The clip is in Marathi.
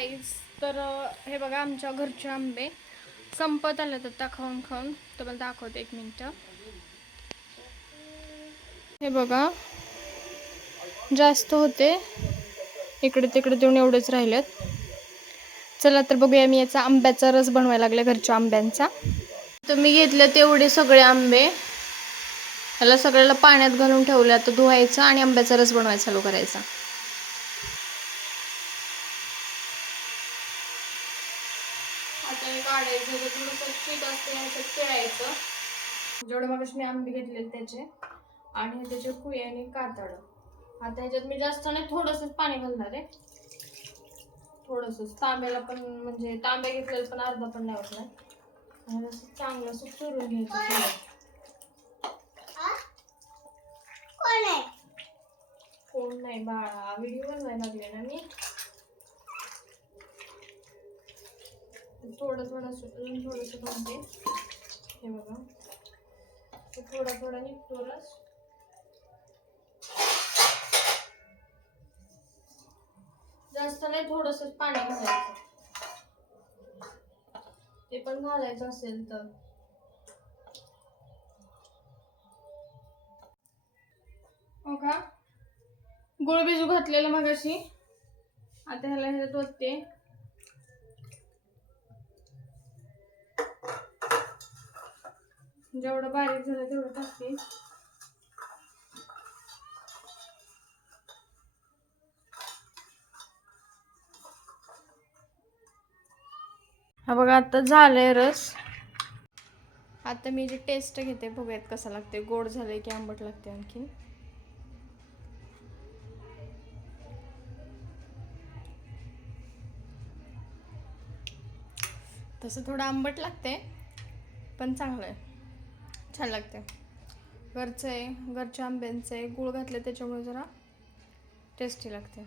गाईज. तर हे बघा आमच्या घरचे आंबे संपत आले तर खाऊन खाऊन तुम्हाला दाखवते 1 मिनिट. हे बघा जास्त होते, इकडे तिकडे देऊन एवढेच राहिलेत. चला तर बघूया, मी याचा आंब्याचा रस बनवायला लागले घरच्या आंब्यांचा. तर मी घेतले तेवढे सगळे आंबे, याला सगळ्याला पाण्यात घालून ठेवले. आता धुवायचं आणि आंब्याचा रस बनवायला चालू करायचा. आता हे काढायचं, थोडंसं शीत असते याच्यात पिळायचं. जेवढे मग मी आंबे घेतले त्याचे आणि त्याचे कुळे आणि कातड. आता ह्याच्यात मी जास्त नाही, थोडंसंच पाणी घालणार आहे. थोडंसंच, तांब्याला पण म्हणजे तांब्या घेतलेलं पण अर्धा पण नाही वाटणार. आणि असं चांगलं असं चुरून घ्यायचं. कोण नाही बाळा, व्हिडिओ बनवायला लागले ना मी. थोडं बनते. हे बघा थोडा निघतो रस. जास्त नाही, थोडंसंच पाणी घालायचं. ते पण घालायचं असेल तर. हो का, गुळ बिजू घातलेलं मगाशी. आता ह्याला ह्याच्यात ओतते. जेवढं बारीक झालं तेवढं टाकते. हा बघा आता झालंय रस. आता मी जे टेस्ट घेते, बघूयात कसं लागते, गोड झालंय की आंबट लागते आणखीन. तसं थोडं आंबट लागते पण चांगलं आहे, छान लागते. घरचं आहे, घरच्या आंब्यांचं आहे, गुळ घातलं त्याच्यामुळे जरा टेस्टी लागते.